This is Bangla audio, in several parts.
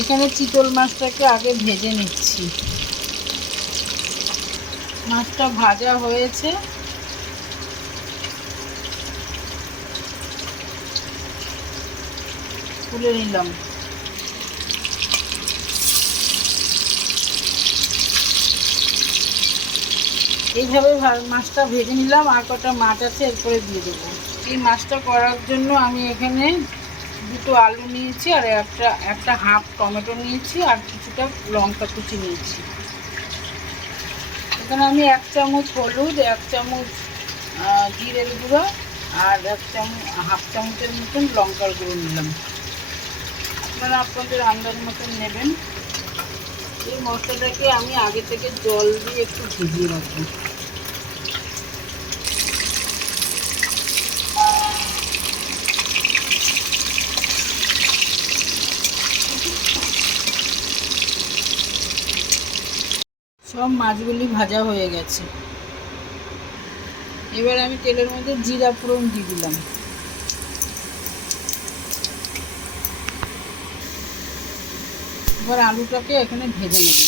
এখানে চিতল মাছটাকে আগে ভেজে নিচ্ছি। মাছটা ভাজা হয়েছে, তুলে নিলাম। এইভাবে মাছটা ভেজে নিলাম। আর কটা মাছ আছে, এরপরে দিয়ে দেবো। এই মাছটা করার জন্য আমি এখানে দুটো আলু নিয়েছি, আর একটা হাফ টমেটো নিয়েছি, আর কিছুটা লঙ্কা কুচি নিয়েছি। এখানে আমি 1 চামচ হলুদ, 1 চামচ জিরের গুঁড়ো, আর হাফ চামচের মতন লঙ্কার গুঁড়ো নিলাম। আপনারা আপনাদের আন্দাজ মতন নেবেন। এই মশলাটাকে আমি আগে থেকে জল দিয়ে একটু ভিজিয়ে রাখবো। সব মাছগুলি ভাজা হয়ে গেছে। এবার আমি তেলের মধ্যে জিরা ফোড়ন দিয়ে দিলাম। এবার আলুটাকে এখানে ভেজে নেব।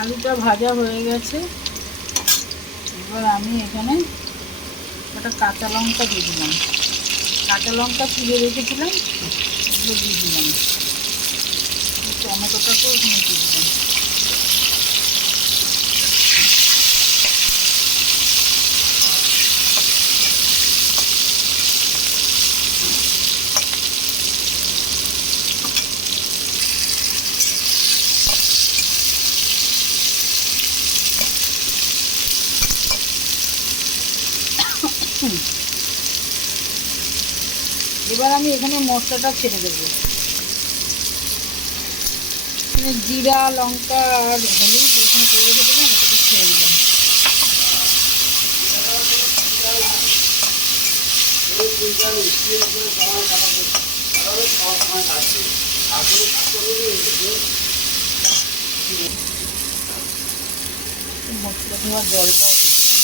আলুটা ভাজা হয়ে গেছে। এবার আমি এখানে একটা কাঁচা লঙ্কা দিয়ে দিলাম। কাঁচা লঙ্কা চিড়ে রেখেছিলাম, এগুলো দিয়ে দিলাম। টমেটোটাকেও এখানে দিয়ে দিলাম। এবার আমি এখানে মশলাটা ছেড়ে দেবো। এখানে জিরা, লঙ্কা আর হলুদ এখানে করে রেখেছিলাম, এটাকে ছেড়ে দিলাম। মশলা ধোয়া জলটাও দিচ্ছি।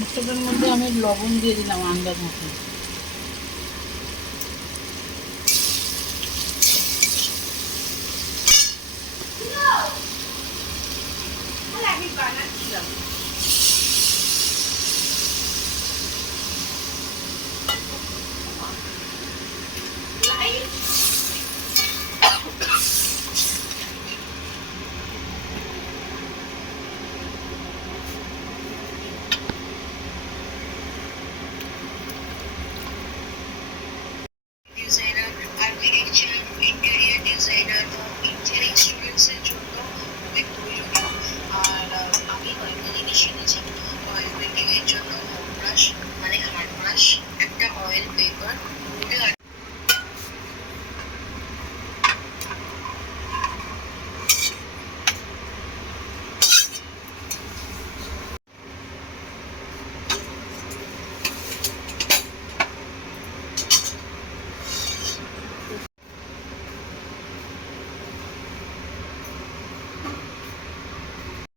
মশলাটার মধ্যে আমি লবণ দিয়ে দিলাম আন্দাজ মতো। আর্কিটেকচার, ইন্টেরিয়র ডিজাইনার ও ইঞ্জিনিয়ারিং স্টুডেন্টসের জন্য খুবই প্রয়োজনীয়। আর আমি কয়েকটা জিনিস শিখেছি।